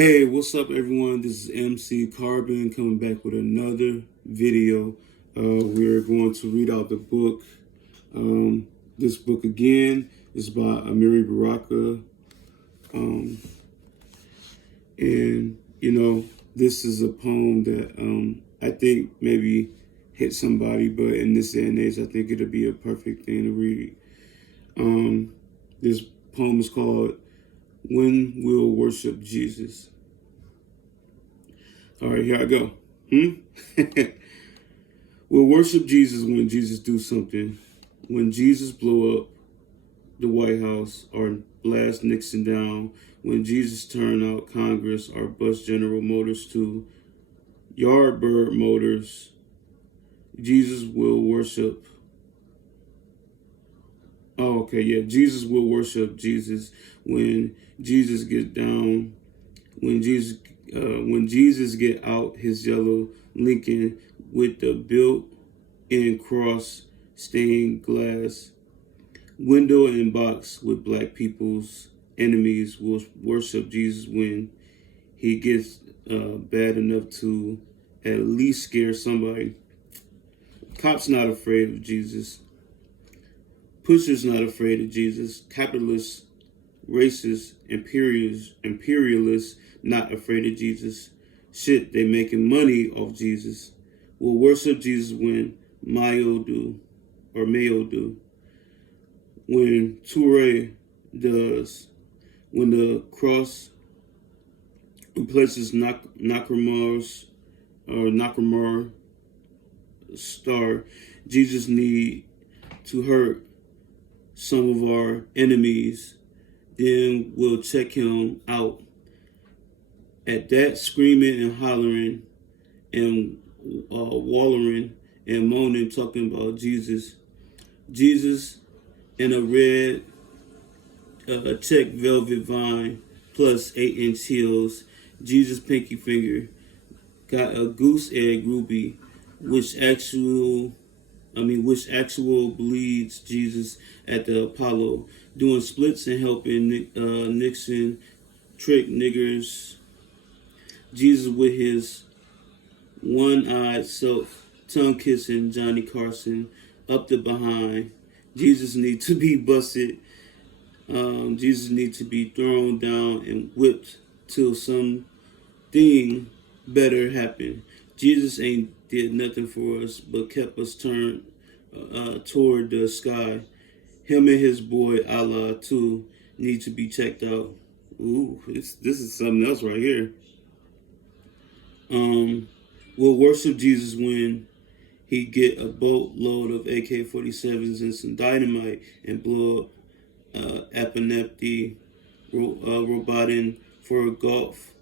Hey, what's up, everyone? This is MrCarbon coming back with another video. We're going to read out the book. This book again is by Amiri Baraka. And, this is a poem that I think maybe hit somebody, but in this day and age, I think it'll be a perfect thing to read. This poem is called When We'll Worship Jesus. All right, here I go. We'll worship Jesus when Jesus do something. When Jesus blow up the White House or blast Nixon down. When Jesus turn out Congress or bust General Motors to Yardbird Motors. Jesus will worship. Oh, okay, yeah. Jesus will worship Jesus when Jesus get down. When Jesus get out his yellow Lincoln with the built-in cross stained glass window and box with black people's enemies will worship Jesus when he gets bad enough to at least scare somebody. Cops not afraid of Jesus. Pushers not afraid of Jesus. Capitalists, racists, imperialists not afraid of Jesus. Shit, they making money off Jesus. Will worship Jesus when Mayo do. When Toure does. When the cross replaces Nakamar star, Jesus need to hurt some of our enemies. Then we'll check him out. At that, screaming and hollering and wallering and moaning, talking about Jesus. Jesus in a red check velvet vine plus 8-inch heels. Jesus pinky finger got a goose egg ruby, which actual bleeds Jesus at the Apollo, doing splits and helping Nixon trick niggers. Jesus with his one-eyed self, tongue-kissing Johnny Carson up the behind. Jesus need to be busted. Jesus need to be thrown down and whipped till something better happen. Jesus ain't did nothing for us but kept us turned toward the sky. Him and his boy Allah too need to be checked out. Ooh, this is something else right here. We'll worship Jesus when he get a boatload of AK-47s and some dynamite and blow up Epilepsy roboting for golf.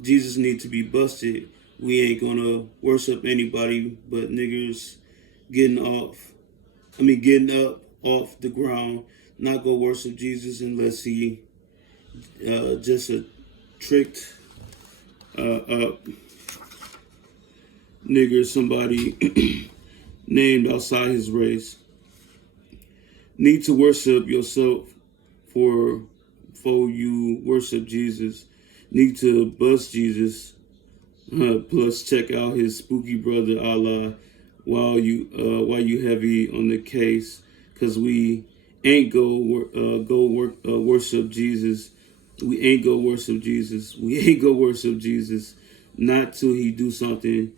Jesus need to be busted. We ain't gonna worship anybody but niggers getting up off the ground. Not go worship Jesus unless he just a tricked nigger, somebody named outside his race. Need to worship yourself for you worship Jesus. Need to bust Jesus. Plus check out his spooky brother Allah while you heavy on the case, cause we ain't worship Jesus. We ain't go worship Jesus. We ain't go worship Jesus. Not till he do something.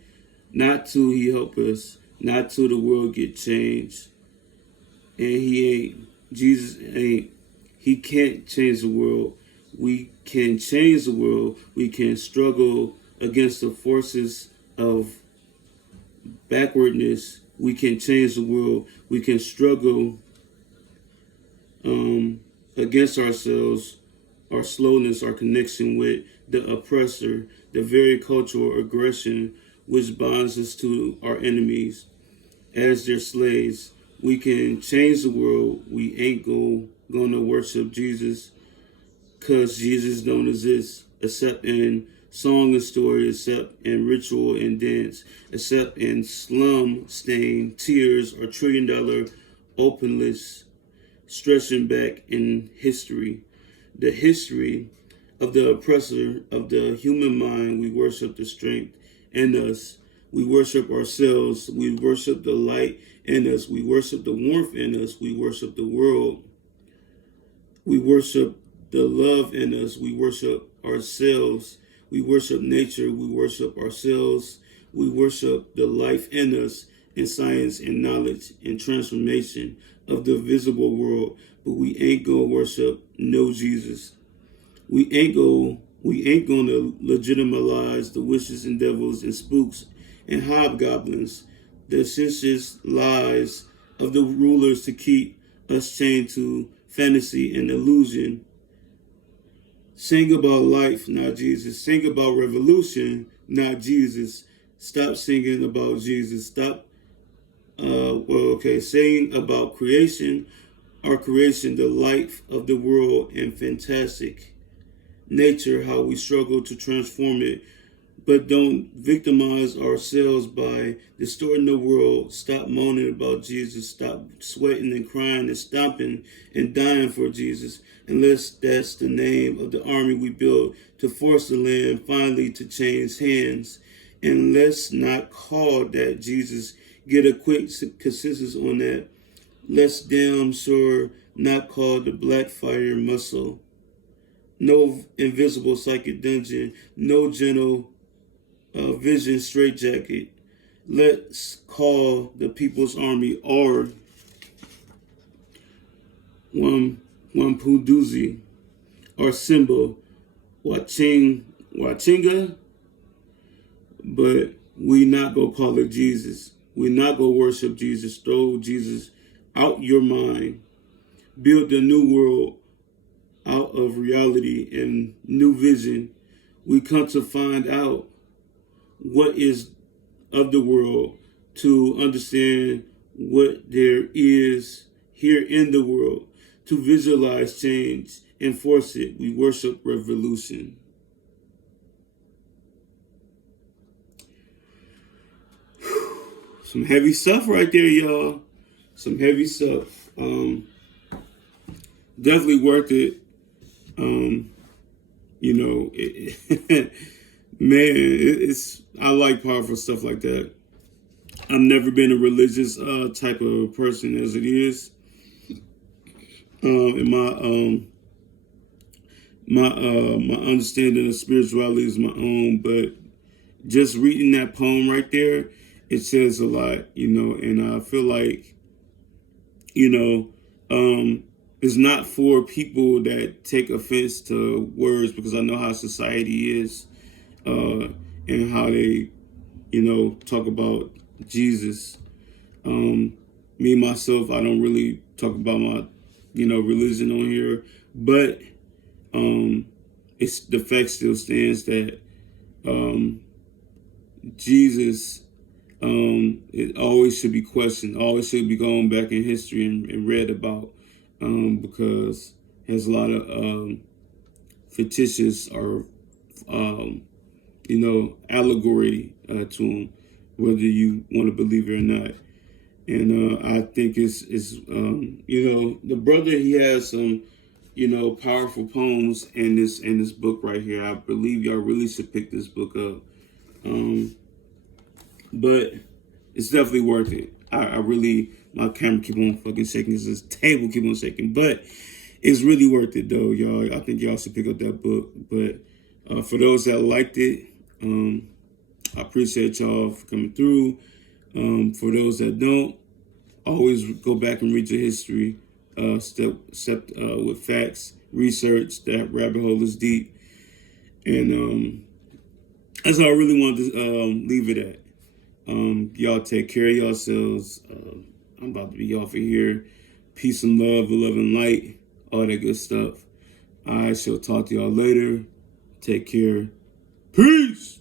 Not till he help us. Not till the world get changed. And Jesus ain't. He can't change the world. We can change the world. We can struggle against the forces of backwardness. We can change the world. We can struggle against ourselves, our slowness, our connection with the oppressor, the very cultural aggression which binds us to our enemies as their slaves. We can change the world. We ain't gonna worship Jesus, cause Jesus don't exist except in song and story, except in ritual and dance, except in slum stained tears or $1 trillion open lists stretching back in history. The history of the oppressor of the human mind. We worship the strength in us. We worship ourselves. We worship the light in us. We worship the warmth in us. We worship the world. We worship the love in us. We worship ourselves. We worship nature. We worship ourselves. We worship the life in us, in science and knowledge and transformation of the visible world. But we ain't gonna worship no Jesus. We ain't gonna legitimize the wishes and devils and spooks and hobgoblins, the senseless lies of the rulers to keep us chained to fantasy and illusion. Sing about life, not Jesus. Sing about revolution, not Jesus. Stop singing about Jesus. Sing about creation, our creation, the life of the world, and fantastic nature, how we struggle to transform it. But don't victimize ourselves by distorting the world. Stop moaning about Jesus. Stop sweating and crying and stomping and dying for Jesus. Unless that's the name of the army we built to force the land finally to change hands. And let's not call that Jesus. Get a quick consensus on that. Let's damn sure not call the black fire muscle. No invisible psychic dungeon. No gentle vision straitjacket. Let's call the People's Army or Wampunduzi or symbol Wachinga, but we not gonna call it Jesus. We not gonna worship Jesus. Throw Jesus out your mind. Build a new world out of reality and new vision. We come to find out what is of the world, to understand what there is here in the world, to visualize change and force it. We worship revolution. Some heavy stuff right there, y'all. Some heavy stuff. Definitely worth it. I like powerful stuff like that. I've never been a religious type of person as it is. And my understanding of spirituality is my own, but just reading that poem right there, it says a lot, and I feel like, it's not for people that take offense to words, because I know how society is, and how they, talk about Jesus. Me, myself, I don't really talk about my, religion on here, but it's the fact still stands that Jesus, it always should be questioned, always should be going back in history and read about, because it has a lot of fictitious or allegory to them, whether you want to believe it or not. And I think it's the brother, he has some powerful poems in this book right here. I believe y'all really should pick this book up. But it's definitely worth it. I really, my camera keep on fucking shaking, because this table keep on shaking. But it's really worth it though, y'all. I think y'all should pick up that book. But for those that liked it, I appreciate y'all for coming through. For those that don't, always go back and read your history, step with facts, research. That rabbit hole is deep. And that's all I really wanted to leave it at. Y'all take care of yourselves. I'm about to be off of here. Peace and love and light, all that good stuff. I shall talk to y'all later. Take care. Peace.